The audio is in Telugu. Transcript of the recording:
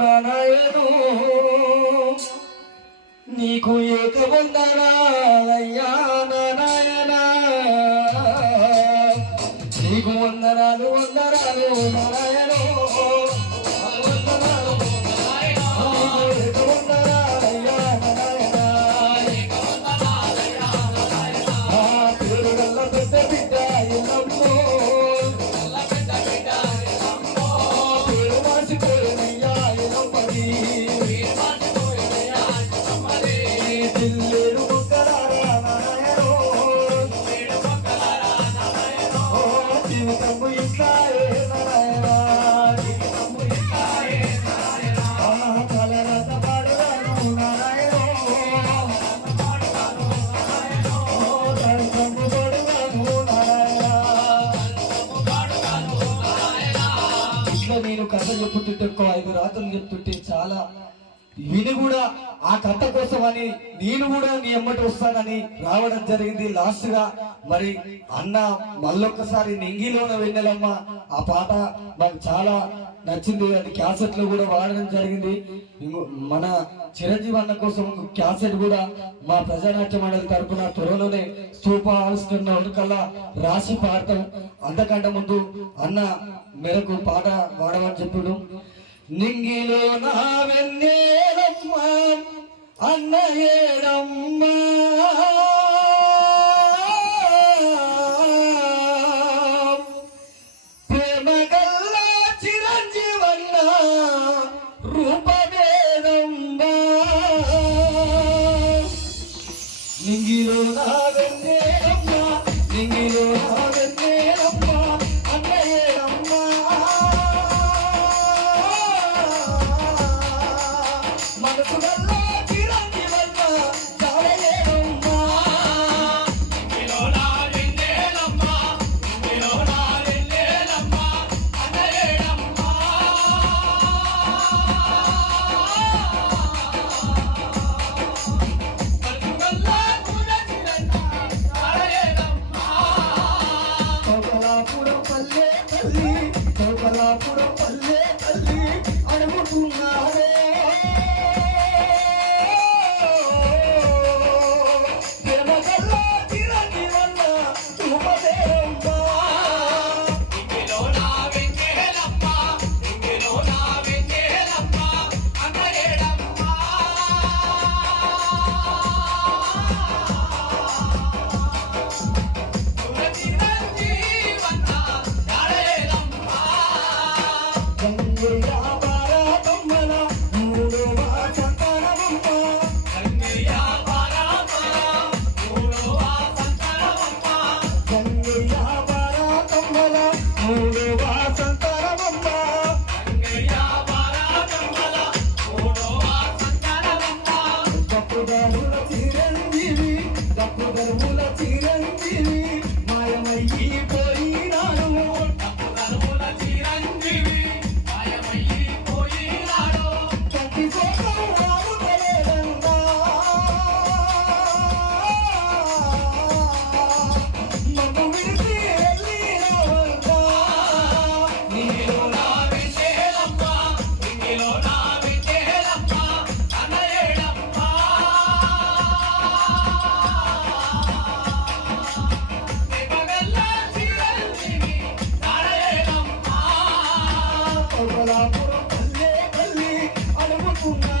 నారాయణు నీకు ఏక వందనాలయ్యా నారాయణ నీకు వందనాలు వందనాలు నారాయణ నేను కథ చెప్పుతుంటే 5 రాత్రులు చెప్తుంటే చాలా విని కూడా ఆ కథ కోసం అని నేను కూడా నీ ఎమ్మటి వస్తానని రావడం జరిగింది. లాస్ట్ గా మరి అన్న మళ్ళొక్కసారి నింగిలోన వెన్నెలమ్మ ఆ పాట నాకు చాలా నచ్చింది. అది క్యాసెట్ లో కూడా వాడడం జరిగింది. మన చిరంజీవి అన్న కోసం క్యాసెట్ కూడా మా ప్రజానాట్య మండలి తరఫున త్వరలోనే సూపర్ ఆవిష్కరణ కల్లా రాసి పాడతాం. అంతకంటే ముందు అన్న మేరకు పాట వాడమని చెప్పాడు. నింగిలో నా వెన్నెలమ్మ అన్న ఏడమ్మా ప్రేమ గల్లా చిరంజీవన్న రూపమేనమ్మా నింగిలో నా వెన్నెలమ్మ నింగిలో నా వెన్నెలమ్మ అన్న ఏడమ్మా పల్లె తల్లి అడుగుతున్నారే పల్లె పల్లి అడుగుతున్నా